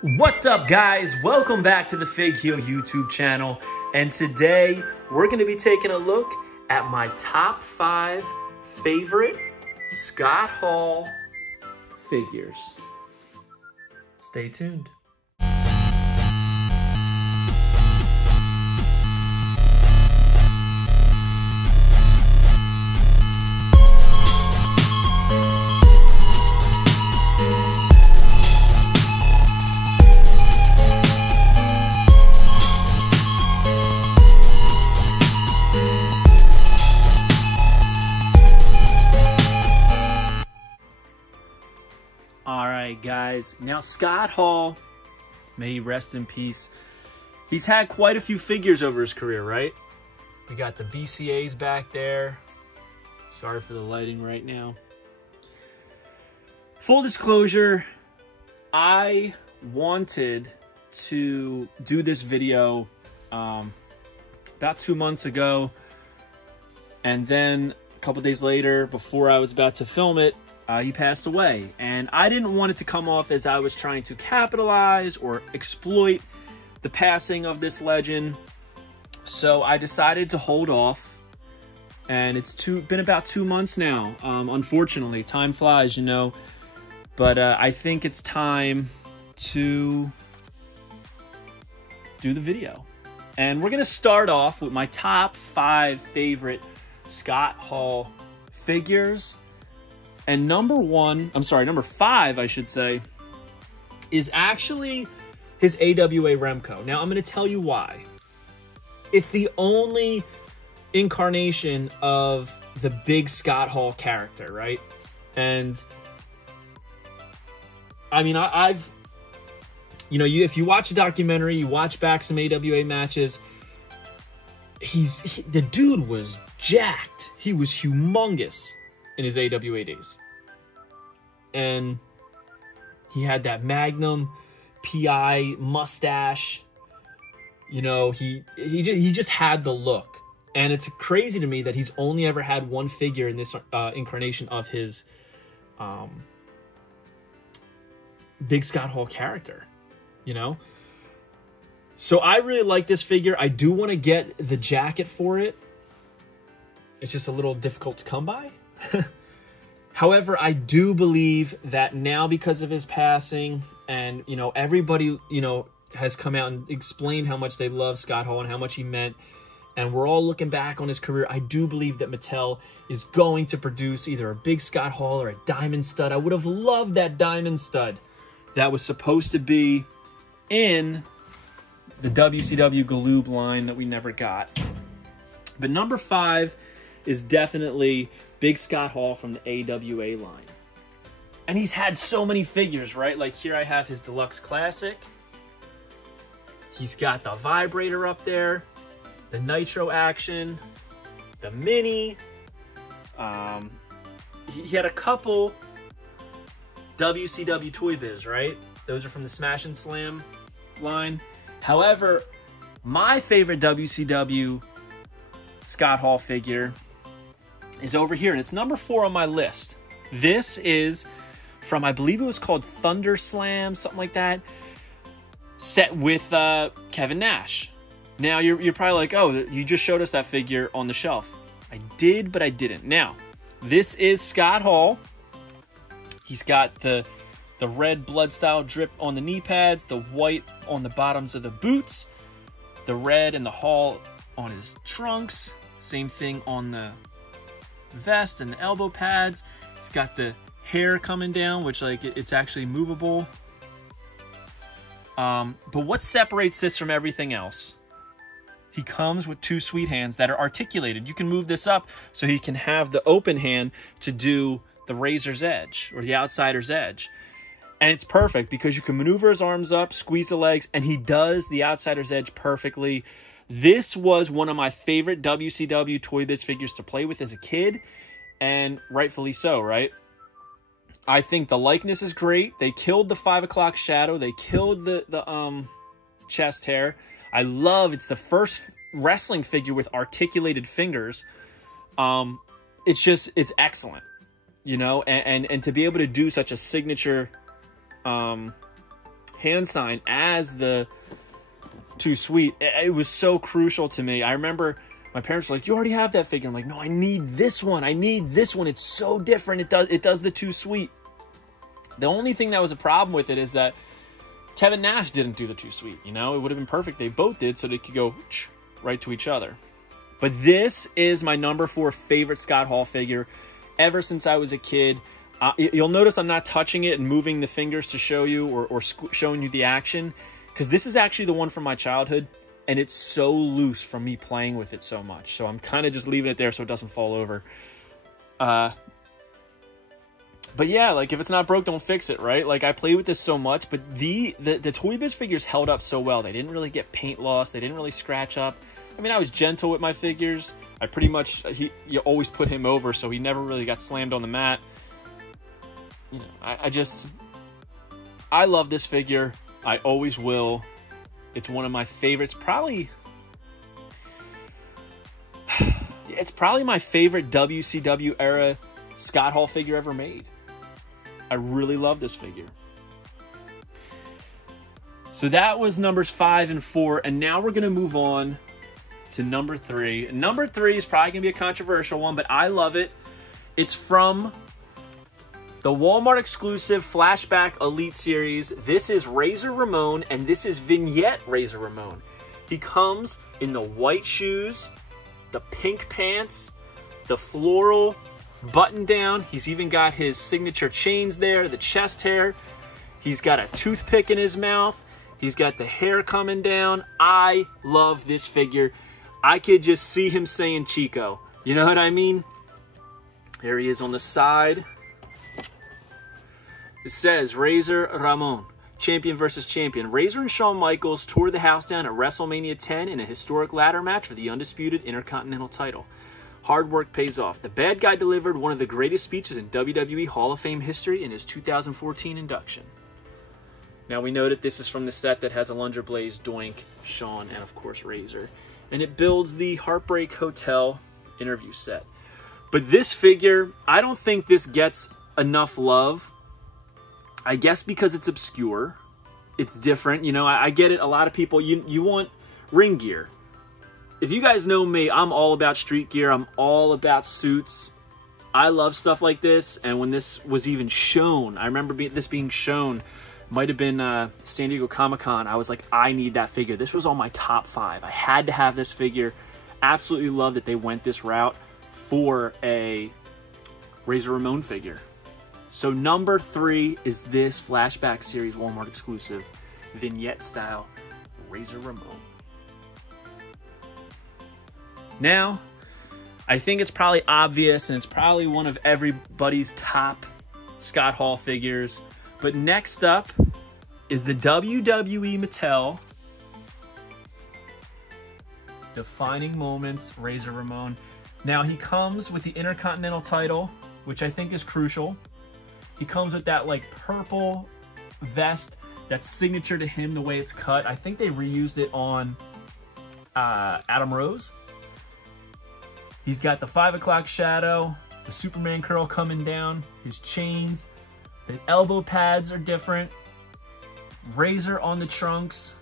What's up, guys? Welcome back to the Fig Heel YouTube channel. And today we're going to be taking a look at my top 5 favorite Scot Hall figures. Stay tuned. Alright guys, now Scot Hall, may he rest in peace, he's had quite a few figures over his career, right? We got the BCAs back there. Sorry for the lighting right now. Full disclosure, I wanted to do this video about 2 months ago, and then a couple days later, before I was about to film it, he passed away, and I didn't want it to come off as I was trying to capitalize or exploit the passing of this legend. So I decided to hold off, and it's been about 2 months now. Unfortunately, time flies, you know, but I think it's time to do the video. And we're gonna start off with my top 5 favorite Scot Hall figures. And number 5, I should say, is actually his AWA Remco. Now, I'm going to tell you why. It's the only incarnation of the big Scot Hall character, right? And, I mean, I've, you know, if you watch a documentary, you watch back some AWA matches, the dude was jacked. He was humongous in his AWA days. And he had that Magnum PI mustache. You know, he just had the look. And it's crazy to me that he's only ever had one figure in this incarnation of his big Scot Hall character, you know? So I really like this figure. I do want to get the jacket for it. It's just a little difficult to come by. However, I do believe that now, because of his passing, and, you know, everybody, you know, has come out and explained how much they love Scot Hall and how much he meant, and we're all looking back on his career, I do believe that Mattel is going to produce either a big Scot Hall or a diamond stud. I would have loved that diamond stud that was supposed to be in the WCW Galoob line that we never got. But number 5 is definitely big Scot Hall from the AWA line. And he's had so many figures, right? Like here I have his Deluxe Classic. He's got the vibrator up there, the Nitro Action, the Mini. He had a couple WCW Toy Biz, right? Those are from the Smash and Slam line. However, my favorite WCW Scot Hall figure is over here, and it's number 4 on my list. This is from, I believe it was called Thunderslam, something like that, set with Kevin Nash. Now, you're probably like, oh, you just showed us that figure on the shelf. I did, but I didn't. Now, this is Scot Hall. He's got the red blood style drip on the knee pads, the white on the bottoms of the boots, the red and the Hall on his trunks, same thing on the vest and the elbow pads. It's got the hair coming down, which, like, it's actually movable. But what separates this from everything else? He comes with 2 sweet hands that are articulated. You can move this up so he can have the open hand to do the razor's edge or the outsider's edge. And it's perfect because you can maneuver his arms up, squeeze the legs, and he does the outsider's edge perfectly. This was one of my favorite WCW Toy Biz figures to play with as a kid, and rightfully so, right? I think the likeness is great. They killed the 5 o'clock shadow. They killed the chest hair. I love, it's the first wrestling figure with articulated fingers. It's excellent, you know, and to be able to do such a signature hand sign as the Too Sweet. It was so crucial to me. I remember my parents were like, you already have that figure. I'm like, no, I need this one. I need this one. It's so different. It does the Too Sweet. The only thing that was a problem with it is that Kevin Nash didn't do the Too Sweet. You know, it would have been perfect. They both did, so they could go right to each other. But this is my number 4 favorite Scot Hall figure ever since I was a kid. You'll notice I'm not touching it and moving the fingers to show you or showing you the action, because this is actually the one from my childhood, and it's so loose from me playing with it so much. So I'm kind of just leaving it there so it doesn't fall over. But yeah, like, if it's not broke, don't fix it, right? Like, I played with this so much, but the Toy Biz figures held up so well. They didn't really get paint loss. They didn't really scratch up. I mean, I was gentle with my figures. I pretty much, you always put him over, so he never really got slammed on the mat. You know, I love this figure. I always will. It's one of my favorites. It's probably my favorite WCW era Scot Hall figure ever made. I really love this figure. So that was numbers 5 and 4, and now we're going to move on to number 3. Number 3 is probably going to be a controversial one, but I love it. It's from the Walmart exclusive Flashback Elite Series. This is Razor Ramon, and this is Vignette Razor Ramon. He comes in the white shoes, the pink pants, the floral button down. He's even got his signature chains there, the chest hair. He's got a toothpick in his mouth. He's got the hair coming down. I love this figure. I could just see him saying Chico. You know what I mean? There he is on the side. It says Razor Ramon, champion versus champion. Razor and Shawn Michaels tore the house down at WrestleMania 10 in a historic ladder match for the undisputed Intercontinental title. Hard work pays off. The bad guy delivered one of the greatest speeches in WWE Hall of Fame history in his 2014 induction. Now we know that this is from the set that has Alundra Blaze, Doink, Shawn, and of course Razor. And it builds the Heartbreak Hotel interview set. But this figure, I don't think this gets enough love. I guess because it's obscure. It's different. You know, I get it. A lot of people, you want ring gear. If you guys know me, I'm all about street gear. I'm all about suits. I love stuff like this. And when this was even shown, I remember this being shown, might have been San Diego Comic-Con. I was like, I need that figure. This was on my top 5. I had to have this figure. Absolutely love that they went this route for a Razor Ramon figure. So number 3 is this Flashback Series Walmart exclusive vignette style Razor Ramon. Now, I think it's probably obvious, and it's probably one of everybody's top Scot Hall figures. But next up is the WWE Mattel Defining Moments Razor Ramon. Now, he comes with the Intercontinental title, which I think is crucial. He comes with that like purple vest that's signature to him, the way it's cut. I think they reused it on Adam Rose. He's got the 5 o'clock shadow, the Superman curl coming down, his chains, the elbow pads are different, Razor on the trunks,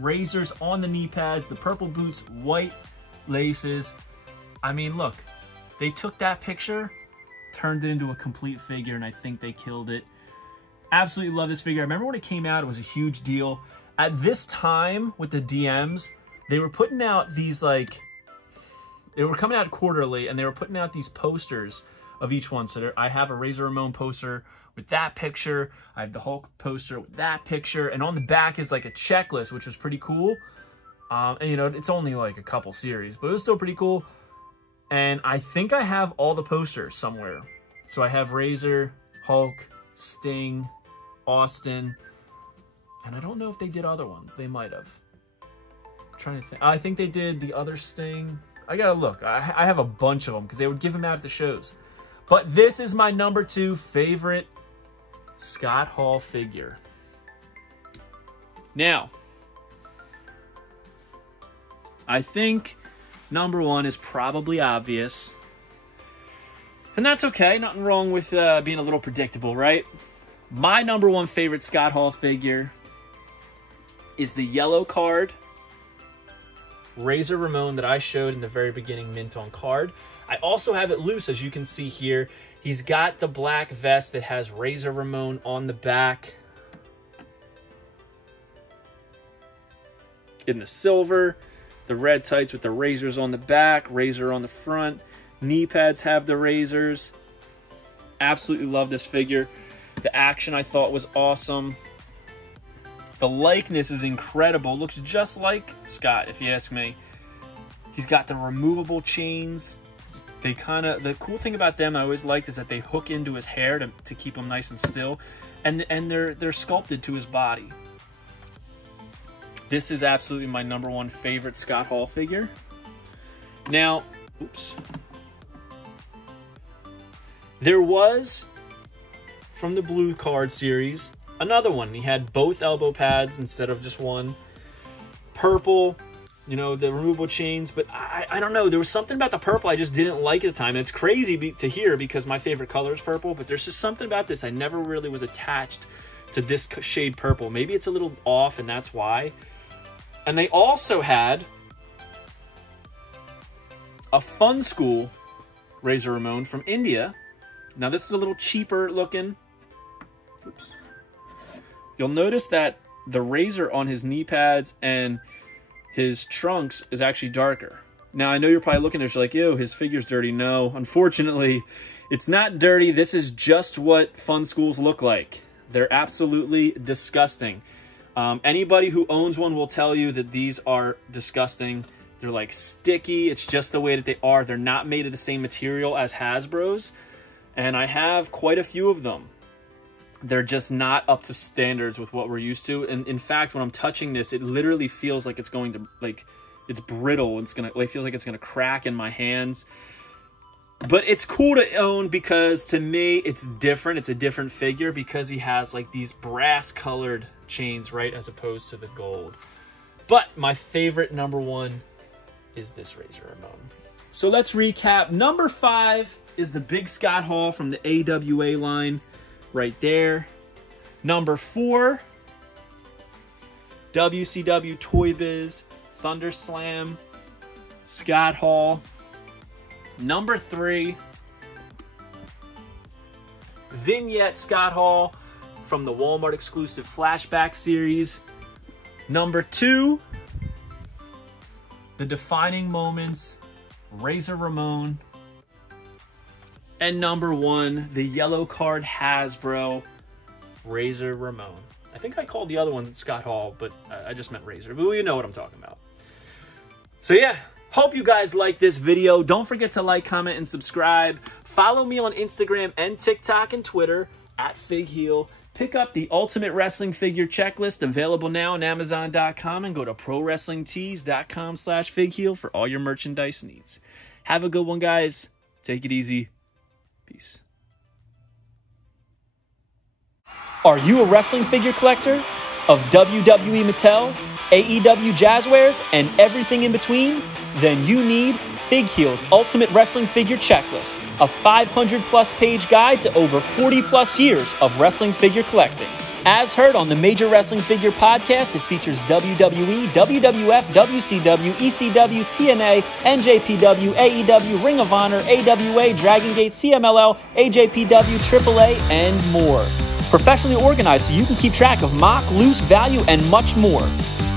Razors on the knee pads, the purple boots, white laces. I mean, look, they took that picture, turned it into a complete figure, and I think they killed it. Absolutely love this figure. I remember when it came out, it was a huge deal. At this time, with the DMs, they were putting out these, like, they were coming out quarterly, and they were putting out these posters of each one. So I have a Razor Ramon poster with that picture. I have the Hulk poster with that picture. And on the back is like a checklist, which was pretty cool. And, you know, it's only like a couple series, but it was still pretty cool. And I think I have all the posters somewhere. So I have Razor, Hulk, Sting, Austin, and I don't know if they did other ones. They might have. I'm trying to think. I think they did the other Sting. I gotta look. I have a bunch of them because they would give them out at the shows. But this is my number 2 favorite Scot Hall figure. Now, I think number 1 is probably obvious. And that's okay. Nothing wrong with being a little predictable, right? My number one favorite Scot Hall figure is the yellow card Razor Ramon that I showed in the very beginning, mint on card. I also have it loose, as you can see here. He's got the black vest that has Razor Ramon on the back. In the silver, the red tights with the razors on the back, razor on the front. Knee pads have the razors. Absolutely love this figure. The action I thought was awesome. The likeness is incredible. Looks just like Scott, if you ask me. He's got the removable chains. They the cool thing about them I always liked is that they hook into his hair to keep him nice and still. And they're sculpted to his body. This is absolutely my number one favorite Scot Hall figure. Now, oops. There was, from the blue card series, another one. He had both elbow pads instead of just one. Purple, you know, the removable chains. But I don't know. There was something about the purple I just didn't like at the time. And it's crazy to hear because my favorite color is purple. But there's just something about this. I never really was attached to this shade purple. Maybe it's a little off and that's why. And they also had a Fun School Razor Ramon from India. Now this is a little cheaper looking. Oops. You'll notice that the razor on his knee pads and his trunks is actually darker. Now I know you're probably looking at this like, ew, his figure's dirty. No, unfortunately, it's not dirty. This is just what Fun Schools look like. They're absolutely disgusting. Anybody who owns one will tell you that these are disgusting. They're like sticky. It's just the way that they are. They're not made of the same material as Hasbro's. And I have quite a few of them. They're just not up to standards with what we're used to. And in fact, when I'm touching this, it literally feels like it's going to, like, it's brittle. It feels like it's going to crack in my hands. But it's cool to own because to me, it's different. It's a different figure because he has like these brass colored chains, right? As opposed to the gold. But my favorite number one is this Razor Ramon. So let's recap. Number 5 is the big Scot Hall from the AWA line right there. Number 4, WCW Toy Biz Thunderslam Scot Hall. Number 3, Vignette Scot Hall from the Walmart exclusive Flashback series. Number 2, the Defining Moments Razor Ramon. And number 1, the yellow card Hasbro Razor Ramon. I think I called the other one Scot Hall, but I just meant Razor. But you know what I'm talking about. So yeah, hope you guys like this video. Don't forget to like, comment, and subscribe. Follow me on Instagram and TikTok and Twitter at FigHeel. Pick up the Ultimate Wrestling Figure Checklist, available now on Amazon.com, and go to ProWrestlingTees.com/FigHeel for all your merchandise needs. Have a good one, guys. Take it easy. Peace. Are you a wrestling figure collector of WWE Mattel, AEW Jazzwares, and everything in between? Then you need FigHeel's Ultimate Wrestling Figure Checklist, a 500-plus page guide to over 40-plus years of wrestling figure collecting. As heard on the Major Wrestling Figure podcast, it features WWE, WWF, WCW, ECW, TNA, NJPW, AEW, Ring of Honor, AWA, Dragon Gate, CMLL, AJPW, AAA, and more. Professionally organized so you can keep track of mock, loose, value, and much more.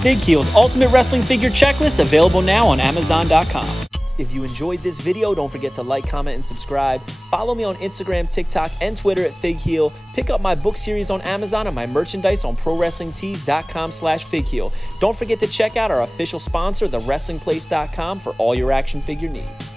FigHeel's Ultimate Wrestling Figure Checklist, available now on Amazon.com. If you enjoyed this video, don't forget to like, comment, and subscribe. Follow me on Instagram, TikTok, and Twitter at FigHeel. Pick up my book series on Amazon and my merchandise on ProWrestlingTees.com/FigHeel. Don't forget to check out our official sponsor, TheWrestlingPlace.com, for all your action figure needs.